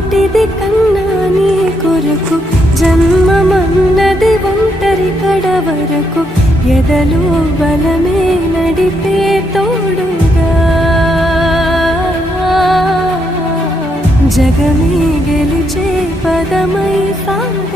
మాటిది కన్నా నీ కొరకు జన్మమన్నది ఒంటరి కడ వరకు ఎదలో బలమే నడిపే తోడుగా జగమే గెలిచే పదమై సాగ